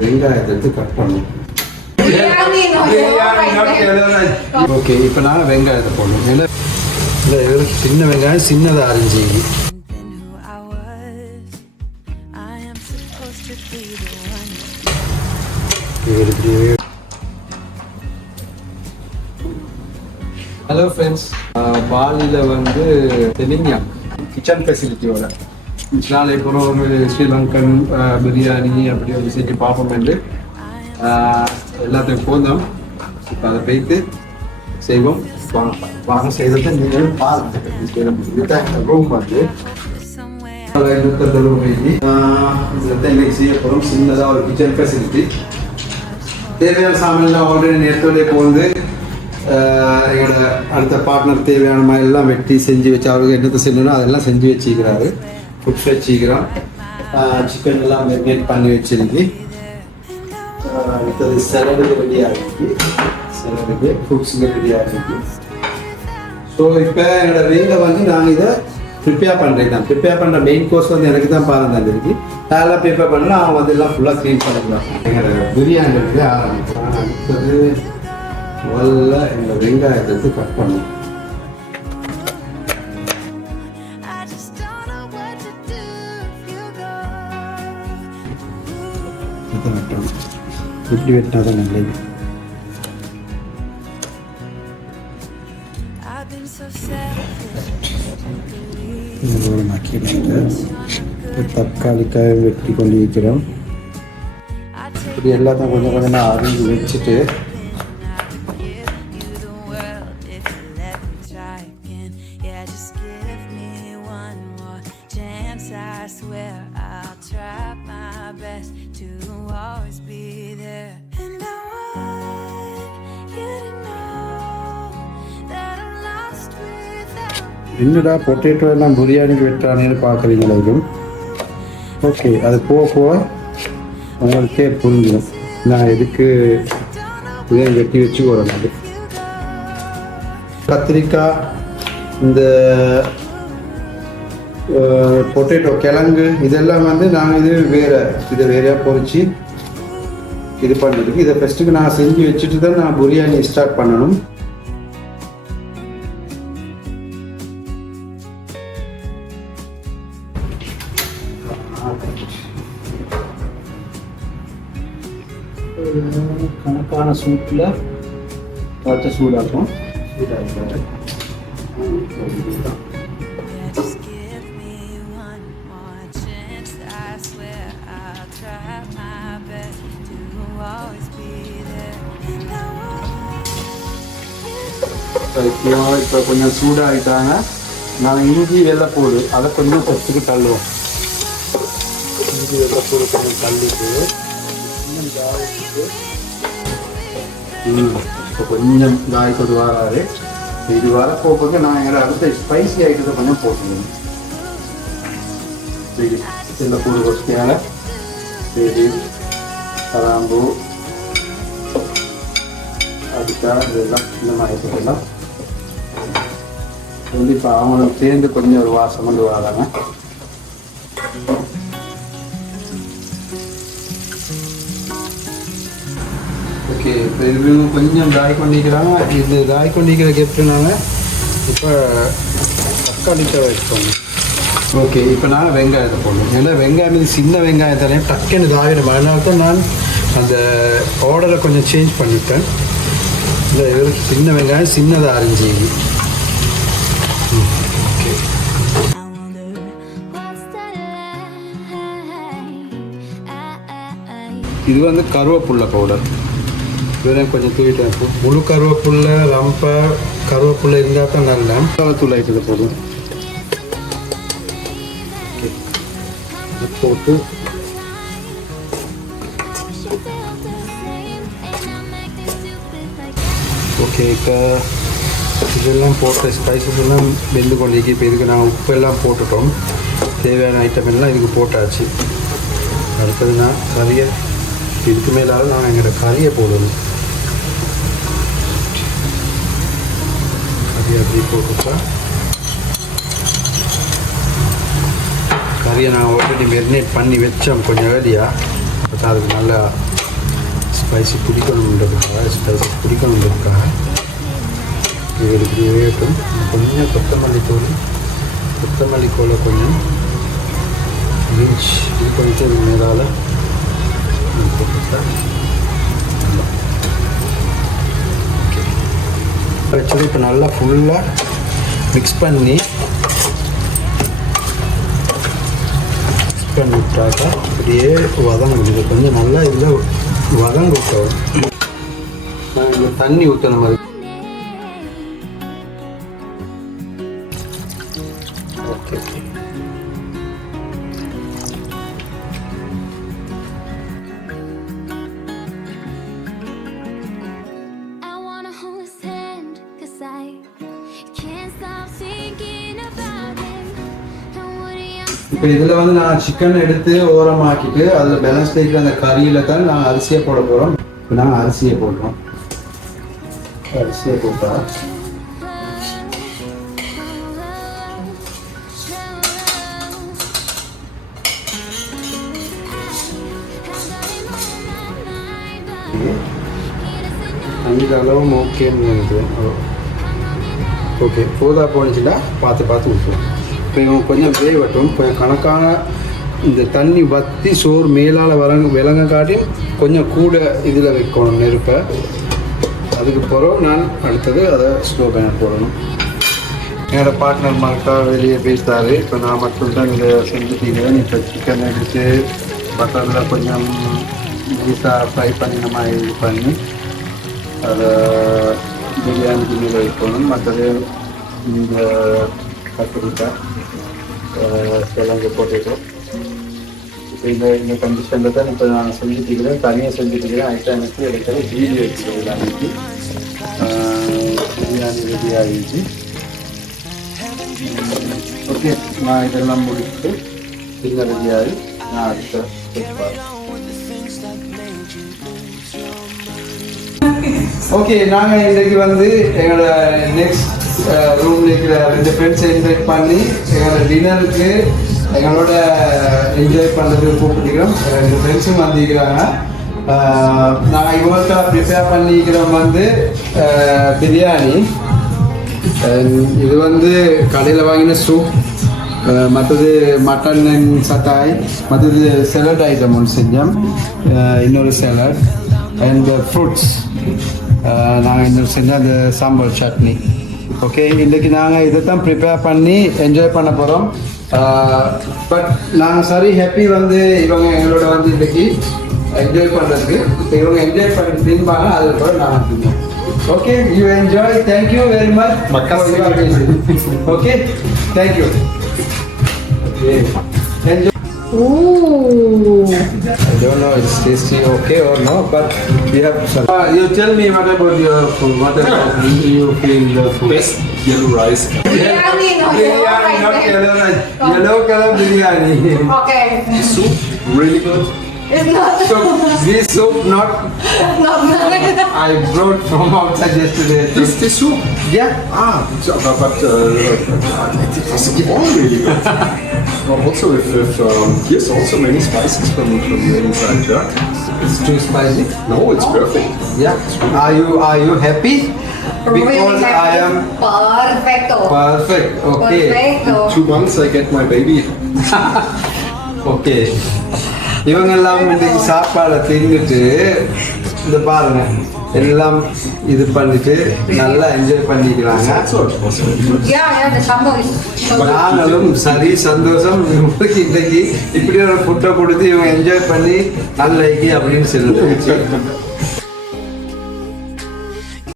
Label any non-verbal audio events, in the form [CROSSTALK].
வெங்காயத்தை எடுத்து கட் பண்ணும் ஓகே இப்போ நான் வெங்காயத்தை போடணும் இல்லை இல்லை சின்ன வெங்காயம் சின்னதாக அரிஞ்சு been ஹலோ ஃப்ரெண்ட்ஸ் பாலியில் வந்து தெலுங்கா. கிச்சன் ஃபெசிலிட்டியோட நாளைக்கு ஒரு ஸ்ரீலங்கன் பிரியாணி அப்படி ஒரு செஞ்சு பார்ப்போம் என்று. எல்லாத்தையும் போந்தோம் இப்போ அதை வைத்து செய்வோம். வாங்க வாங்க செய்ததை நீங்கள் பாருங்க ரூம் [LAUGHS] வந்து. Somewhere இதை இன்னைக்கு செய்ய போகிறோம் சின்னதாக ஒரு கிச்சன் ஃபெசிலிட்டி தேவையான சாமான்லாம் ஆல்ரெடி நேரத்தோடய போகுது ஆஹ் எங்களோட அடுத்த பார்ட்னர் தேவையான மாதிரி எல்லாம் வெட்டி செஞ்சு வச்சு அவருக்கு என்னத்தை செய்யணும் அதெல்லாம் செஞ்சு வச்சுக்கிறாரு. ஃபுட்ஸ் வச்சுக்கிறோம் சிக்கன் எல்லாம் மெரினேட் பண்ணி வச்சிருக்கு. அடுத்தது செலவுக்கு ரெடி ஆகிருக்கு செலவுக்கு ஃபுட்ஸுக்கு ரெடி ஆகிருக்கு ஸோ இப்போ என்னோட வெயில வந்து நான் இதை ப்ரிப்பேர் பண்ணுறேன் தான் ப்ரிப்பேர் பண்ணுற மெயின் கோர்ஸ் வந்து எனக்கு தான் பாருங்க தான் இருக்கு அதெல்லாம் ப்ரிப்பேர் பண்ணலாம் அவன் வந்து எல்லாம் ஃபுல்லாக க்ளீன் பண்ணிக்கலாம் எங்களோட பிரியாணி இருக்கு ஆரம்பிக்கலாம் அடுத்தது முதல்ல எங்களோட வெங்காயத்தை கட் பண்ணுவோம் இப்படி வெட்டினா தான் நல்லது I've வெட்டி கொண்டு வைக்கிறோம் இப்படி எல்லாத்தையும் கொஞ்சம் கொஞ்சமாக அரிஞ்சு வச்சுட்டு என்னடா பொட்டேட்டோ எல்லாம் பிரியாணிக்கு வெட்டானேன்னு பார்க்குறீங்களா இதுவும் ஓகே அது போக போக உங்களுக்கே புரிஞ்சிடும். நான் எதுக்கு இதை வெட்டி வச்சு போகிறேன் கத்திரிக்காய் இந்த பொட்டேட்டோ கிழங்கு இதெல்லாம் வந்து நாங்கள் இது வேறு இதை வேறையாக பொறிச்சு இது பண்ணிருக்கு இதை ஃபஸ்ட்டுக்கு நான் செஞ்சு வச்சுட்டு தான் நான் பிரியாணி ஸ்டார்ட் பண்ணணும். கணக்கான சூட்டில் பார்த்து சூடாக்கும் சூடாக இப்போ கொஞ்சம் சூடாகிட்டாங்க நான் இஞ்சி வெள்ளை போடு அதை கொஞ்சம் ஃபஸ்ட்டுக்கு தள்ளுவோம் இஞ்சி வெள்ளைப்பூடு கொஞ்சம் தள்ளிட்டு கொஞ்சம் காய்ச்சிட்டு இப்போ கொஞ்சம் காய் கொண்டு வராது இது வர போக நான் எங்களை அடுத்த ஸ்பைசி ஐட்டத்தை கொஞ்சம் போட்டுக்கணும். சரி இந்த கூடு கொஸ்டியால சரி கராம்பு அதுக்கா இதெல்லாம் இந்த மாதிரி ஐட்டத்தெல்லாம் வந்து இப்போ அவங்களும் சேர்ந்து கொஞ்சம் ஒரு வாசம் கொண்டு வராங்க. ஓகே இப்போ இது கொஞ்சம் காய் கொண்டிருக்கிறாங்க இது காய் கொண்டிருக்கிறதுக்கு எப்படினாங்க இப்போ தக்காளிக்க வச்சுக்கோங்க. ஓகே இப்போ நான் வெங்காயத்தை போடணும். ஏன்னா வெங்காயம் இது சின்ன வெங்காயத்தாலே டக்குன்னு தாகிடும் அதனால தான் நான் அந்த ஆர்டரை கொஞ்சம் சேஞ்ச் பண்ணிட்டேன். இல்லை இவருக்கு சின்ன வெங்காயம் சின்னதாக அரிஞ்சு. ஓகே. இது வந்து கருவேப்புள்ள பவுடர் இதெல்லாம் கொஞ்சம் தூக்கிட்டு இருக்கும் முழு கருவேப்புள்ள ரம்ப கருவேப்புள்ள இருந்தால் தான் நல்ல. தூள் ஐட்டத்தை. இது போட்டு. ஓகே இப்போ இதெல்லாம் போட்ட ஸ்பைசஸ் எல்லாம் வெந்து கொண்டிருக்கு. இப்போ இதுக்கு நான் உப்பு எல்லாம் போட்டுட்டோம். தேவையான ஐட்டம் எல்லாம் இதுக்கு போட்டாச்சு. அடுத்தது நான் கறியை இதுக்கு மேலால நான் எங்களோட கறியை போடணும். கறியை அப்படி போட்டுட்டா. கறியை நான் ஆல்ரெடி மெரினேட் பண்ணி வச்சோம் கொஞ்சம் வேலையாக பார்த்தா அதுக்கு நல்லா ஸ்பைசி பிடிக்கணுன்றதுக்காக ஸ்பைசி பிடிக்கணுன்றதுக்காக இது இப்படி வேகட்டும் கொஞ்சம் கொத்தமல்லி தூள் கொத்தமல்லி கோலை கொஞ்சம் இன்ச் இது பண்ணிட்டு மேலால். இப்போ நல்லா ஃபுல்லாக மிக்ஸ் பண்ணி மிக்ஸ் பண்ணி விட்டாக்கா அப்படியே வதங்கும் இது கொஞ்சம் நல்லா இதில் வதங்க விட்டோம். நான் இங்கே தண்ணி ஊற்றுற மாதிரி இப்போ இதில் வந்து நான் சிக்கன் எடுத்து ஓரமாக்கிட்டு அதில் பேலன்ஸ் இருக்கிற அந்த கறியில் தான் நான் அரிசியை போட போகிறோம் இப்போ நாங்கள் அரிசியை போடுறோம். அரிசியை போட்டா. அந்த அளவு ஓகேன்னு நினைக்கிறேன் ஓகே போதா போனிச்சுன்னா பார்த்து பார்த்து விட்டுருவோம் இப்போ கொஞ்சம் கொஞ்சம் வேகட்டும் கொஞ்சம் கணக்கான இந்த தண்ணி வற்றி சோறு மேலால் விலங்கு விலங்க காட்டி கொஞ்சம் கூட இதில் வைக்கணும் நெருப்பை. அதுக்கு பிறகு நான் அடுத்தது அதை ஸ்லோ பேனர் போடணும். என்னோடய பார்ட்னர் மார்க்கா வெளியே பேசிட்டாரு. இப்போ நான் மட்டும்தான் இதை செஞ்சுட்டீங்க. இப்போ சிக்கன் எடுத்து பட்டரில் கொஞ்சம் ஈஸாக ஃப்ரை பண்ணி நம்ம இது பண்ணி அதை பிரியாணி கிண்ணியில் வைக்கணும். மற்றது இந்த கத்திரிக்காய். கிழங்கு போட்டுட்டோம் இப்போ இந்த இந்த கண்டிஷனில் தான் இப்போ நான் செஞ்சுட்டு இருக்கிறேன். தனியாக செஞ்சுட்டு இருக்கிறேன். ஐட்டம் எனக்கு எடுக்கிறது வீடியோ எடுத்துருக்கேன் பிரியாணி ரெடி ஆகிடுச்சு ஓகே நான் இதெல்லாம் முடிச்சுட்டு பின்ன ரெடி ஆகி நான் அடுத்த ஓகே நாங்கள் இன்றைக்கு வந்து எங்களோட நெக்ஸ்ட் ரூம் இருக்கிற ரெண்டு ஃப்ரெண்ட்ஸை இன்வைட் பண்ணி எங்களோட டின்னருக்கு எங்களோட என்ஜாய் பண்ணுறதுக்கு கூப்பிட்டுக்கிறோம். ரெண்டு ஃப்ரெண்ட்ஸும் வந்திருக்கிறாங்க. நாங்கள் இவங்கள்ட்ட ப்ரிப்பேர் பண்ணிக்கிறோம் வந்து பிரியாணி. இது வந்து கடையில் வாங்கின சூப் மற்றது மட்டன் அண்ட் சட்டாய் மற்றது செலட் ஐட்டம் ஒன்று செஞ்சோம். இன்னொரு செலட் அண்ட் ஃப்ரூட்ஸ் நாங்கள் இன்னொரு செஞ்சோம் அந்த சாம்பார் சட்னி. ஓகே இன்றைக்கி நாங்கள் இதை தான் ப்ரிப்பேர் பண்ணி என்ஜாய் பண்ண போகிறோம் பட் நாங்கள் சரி ஹாப்பி வந்து இவங்க எங்களோட வந்து இன்றைக்கி என்ஜாய் பண்ணுறதுக்கு இப்போ இவங்க என்ஜாய் பண்ணி தின்பாங்க அது கூட நாங்கள் தின்னோம் okay you enjoy thank you very much okay thank you okay enjoy I don't know it's tasty okay or no, but we have some. Uh, you tell me what about your food? What about [LAUGHS] you feel the food? Best yellow rice. Biryani, no, biryani, not yellow rice. Yellow color biryani. Okay. Soup, really good. It's not, [LAUGHS] so this soup not not, not. I brought from outside yesterday. This, this soup. Yeah. Ah, so- but, but uh, it was all really good. Well, also with, with um, here's also many spices from, from the inside, yeah? It's too spicy. No, it's perfect. Yeah. Are you are you happy? Because Really I am Perfecto. perfect. Okay. Perfecto. Two months I get my baby. [LAUGHS] Okay இவங்க எல்லாம் இன்னைக்கு சாப்பாடை தின்னுட்டு இந்த பாருங்க எல்லாம் இது பண்ணிட்டு நல்லா என்ஜாய் பண்ணிக்கிறாங்க. நாங்களும் சரி சந்தோஷம். இவங்களுக்கு இன்னைக்கு இப்படி ஒரு ஃபுட்டை கொடுத்து இவங்க என்ஜாய் பண்ணி நல்ல அப்படின்னு சொல்லுது